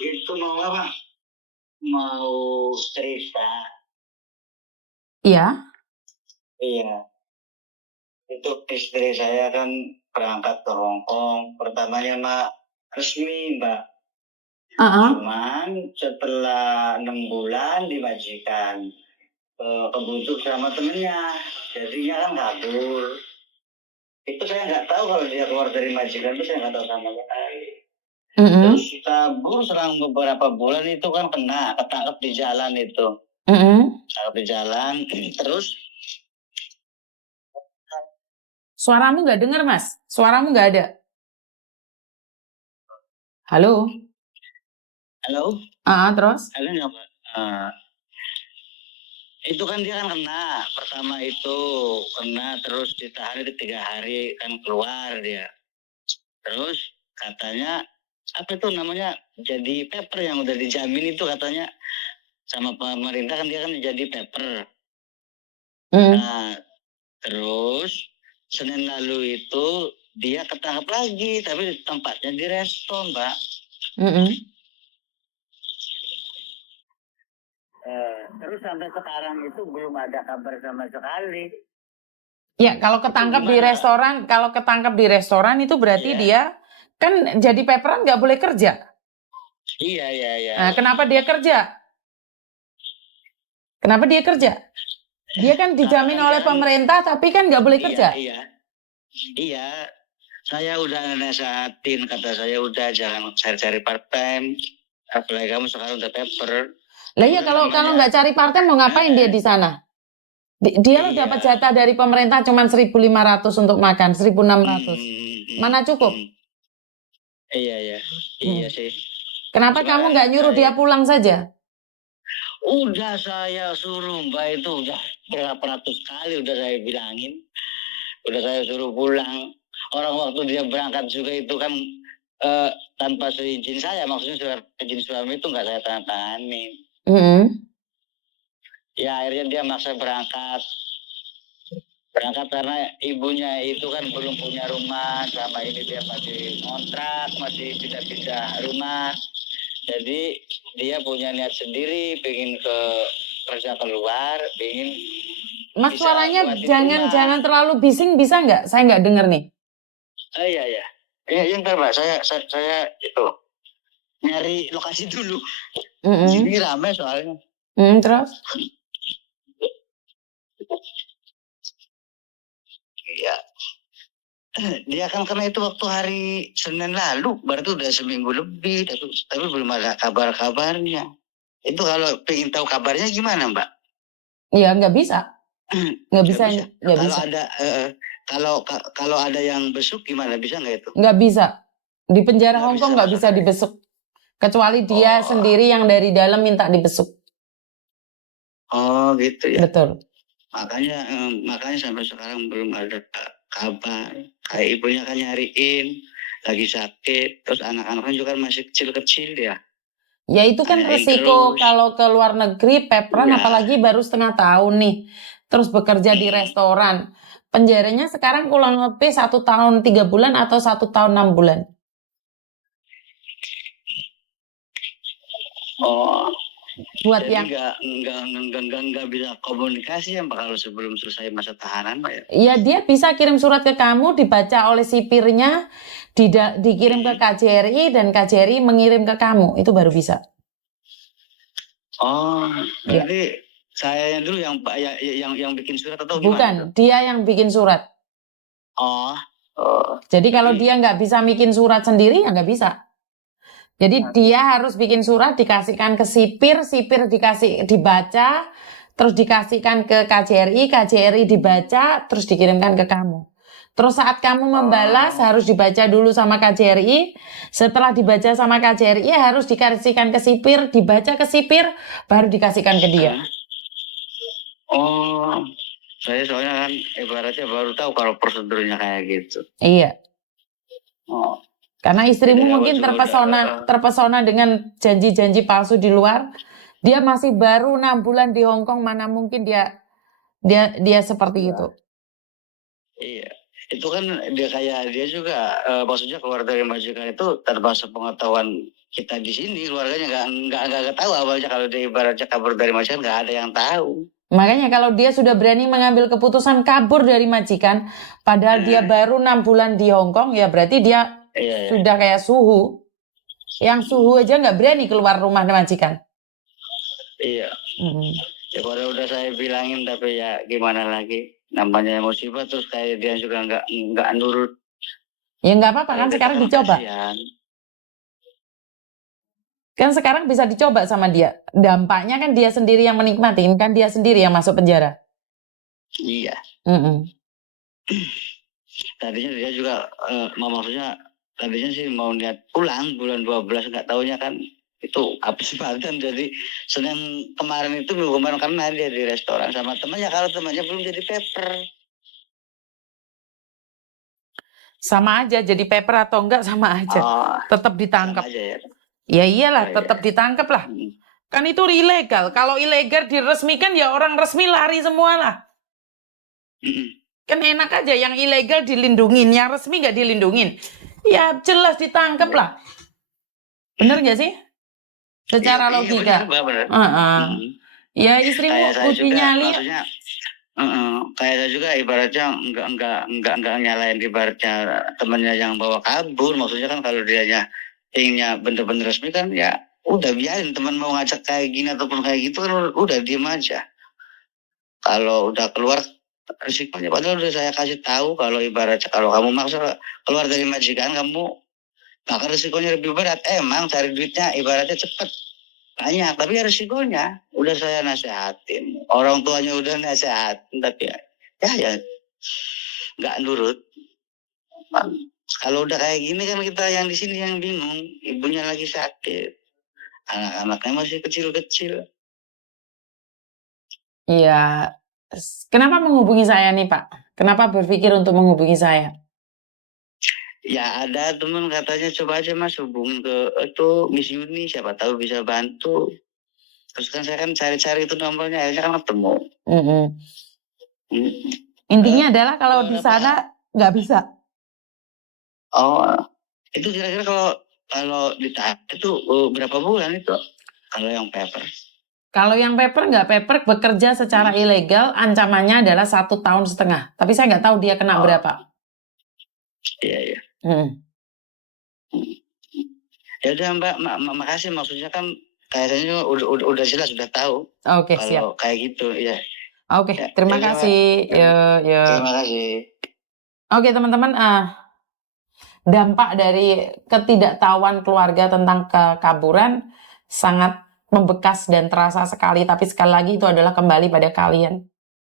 Itu mau apa? Mau cerita. Iya. Iya. Itu istri saya kan berangkat ke Hong Kong. Pertamanya Mbak resmi Mbak. Cuman setelah 6 bulan dimajikan kebutuh sama temennya. Jadinya kan kabur. Itu saya nggak tahu kalau dia keluar dari majikan itu saya nggak tahu sama sekali. Terus kabur selang beberapa bulan itu kan ketangkep di jalan itu. Ketangkep di jalan, terus. Suaramu nggak dengar, Mas. Suaramu nggak ada. Halo. Halo. Terus? Halo nggak Mbak? Itu kan dia kan kena. Pertama itu kena terus ditahan itu 3 hari kan keluar dia. Terus katanya apa itu namanya jadi paper yang udah dijamin itu katanya sama pemerintah kan dia kan jadi paper. Nah, terus Senin lalu itu dia ketangkap lagi tapi tempatnya di resto Mbak. Terus sampai sekarang itu belum ada kabar sama sekali. Ya, kalau ketangkap di restoran itu berarti dia kan jadi paperan nggak boleh kerja. Iya. Nah, kenapa dia kerja? Kenapa dia kerja? Dia kan dijamin oleh pemerintah tapi kan nggak boleh kerja. Iya. Saya udah nasehatin, kata saya udah jangan cari-cari part time. Apalagi kamu sekarang udah paper. Lah iya, kalau nggak cari part time mau ngapain dia di sana? Dia dapat jatah dari pemerintah cuma 1.500 untuk makan, 1.600. Mana cukup? Iya sih. Kenapa kamu nggak nyuruh dia pulang saja? Udah saya suruh Mbak, itu udah berapa ratus kali udah saya bilangin. Udah saya suruh pulang. Orang waktu dia berangkat juga itu kan tanpa seizin saya, maksudnya surat izin suami itu nggak saya tandatanganin. Ya akhirnya dia maksa berangkat karena ibunya itu kan belum punya rumah, selama ini dia masih kontrak, masih pindah-pindah rumah. Jadi dia punya niat sendiri, pengen kerja keluar, pengen. Mas, suaranya jangan terlalu bising, bisa nggak? Saya nggak dengar nih. Iya. Ya, ntar Mbak, saya itu nyari lokasi dulu. Ini rame soalnya. Terus? Iya. Dia kan kena itu waktu hari Senin lalu, berarti udah seminggu lebih, tapi belum ada kabar-kabarnya. Itu kalau pengen tahu kabarnya gimana Mbak? Iya, nggak bisa. Nggak bisa. Kalau ada yang besuk gimana, bisa nggak itu? Nggak bisa. Di penjara Hong Kong nggak bisa dibesuk. Kecuali dia sendiri yang dari dalam minta dibesuk. Oh gitu ya. Betul. Makanya sampai sekarang belum ada kabar. Kayak ibunya kan nyariin, lagi sakit, terus anak-anaknya juga masih kecil-kecil ya. Ya itu kan resiko kalau ke luar negeri, paperan apalagi baru setengah tahun nih. Terus bekerja di restoran. Penjaranya sekarang kurang lebih 1 tahun 3 bulan atau 1 tahun 6 bulan. Buat jadi nggak bisa komunikasi ya Mbak kalau sebelum selesai masa tahanan Mbak ya? Iya, dia bisa kirim surat ke kamu, dibaca oleh sipirnya, dikirim ke KJRI dan KJRI mengirim ke kamu, itu baru bisa. Oh, berarti saya dulu yang bikin surat atau gimana? Bukan, dia yang bikin surat. Jadi kalau dia nggak bisa bikin surat sendiri ya nggak bisa. Jadi dia harus bikin surat, dikasihkan ke sipir dibaca, terus dikasihkan ke KJRI, KJRI dibaca, terus dikirimkan ke kamu. Terus saat kamu membalas harus dibaca dulu sama KJRI. Setelah dibaca sama KJRI harus dikasihkan ke sipir, dibaca ke sipir, baru dikasihkan ke dia. Oh, saya soalnya kan ibaratnya baru tahu kalau prosedurnya kayak gitu. Iya. Karena istrimu mungkin terpesona dengan janji-janji palsu di luar. Dia masih baru 6 bulan di Hong Kong, mana mungkin dia seperti itu. Iya, itu kan dia juga maksudnya keluar dari majikan itu tanpa sepengetahuan kita di sini keluarganya nggak tahu awalnya kalau dia ibaratnya kabur dari majikan, nggak ada yang tahu. Makanya kalau dia sudah berani mengambil keputusan kabur dari majikan, padahal dia baru 6 bulan di Hong Kong, ya berarti dia sudah kayak Suhu. Yang Suhu aja nggak berani keluar rumah majikan. Iya. Ya kalau udah saya bilangin, tapi ya gimana lagi, namanya musibah, terus kayak dia juga nggak nurut. Ya nggak apa-apa kan, sekarang dicoba. Kasihan. Kan sekarang bisa dicoba sama dia. Dampaknya kan dia sendiri yang menikmati, kan dia sendiri yang masuk penjara. Iya. Tadinya dia juga, maksudnya tadinya sih mau niat pulang bulan 12, nggak taunya kan itu habis Ramadan. Jadi Senin kemarin itu minggu kemarin karena dia di restoran sama temannya, kalau temannya belum jadi paper. Sama aja, jadi paper atau enggak sama aja. Tetap ditangkap. Sama aja ya. Ya iyalah, tetap ditangkap lah. Kan itu ilegal. Kalau ilegal diresmikan ya orang resmi lari semua lah. Kan enak aja yang ilegal dilindungin, yang resmi nggak dilindungin. Ya jelas ditangkap lah. Bener nggak sih? Secara logika. Bener. Ya istrimu uji nyali. Kayak saya juga ibaratnya nggak nyalain ibaratnya temannya yang bawa kabur. Maksudnya kan kalau dia inginnya bener-bener resmi kan ya udah biarin, teman mau ngajak kayak gini ataupun kayak gitu kan udah diem aja. Kalau udah keluar risikonya, padahal udah saya kasih tahu kalau ibaratnya kalau kamu maksa keluar dari majikan, kamu maka risikonya lebih berat. Emang cari duitnya ibaratnya cepet banyak, tapi ya risikonya udah saya nasehatin, orang tuanya udah nasehatin, tapi ya nggak nurut. Kalau udah kayak gini kan kita yang di sini yang bingung, ibunya lagi sakit, anak-anaknya masih kecil-kecil. Iya. Kenapa menghubungi saya nih Pak? Kenapa berpikir untuk menghubungi saya? Ya ada teman katanya coba aja Mas hubungin ke itu Miss Yuni, siapa tahu bisa bantu. Terus kan saya kan cari-cari itu nomornya, akhirnya kan ketemu. Intinya adalah kalau di sana nggak bisa. Oh, itu kira-kira kalau ditahan itu berapa bulan itu? Kalau yang paper? Kalau yang paper nggak paper, bekerja secara ilegal, ancamannya adalah 1,5 tahun. Tapi saya nggak tahu dia kena berapa. Iya. Ya udah Mbak, makasih. Maksudnya kan kayaknya udah jelas, sudah tahu. Oke, kalau siap. Kayak gitu ya. Oke, terima kasih. Terima kasih. Oke teman-teman, dampak dari ketidaktahuan keluarga tentang kekaburan sangat membekas dan terasa sekali. Tapi sekali lagi itu adalah kembali pada kalian.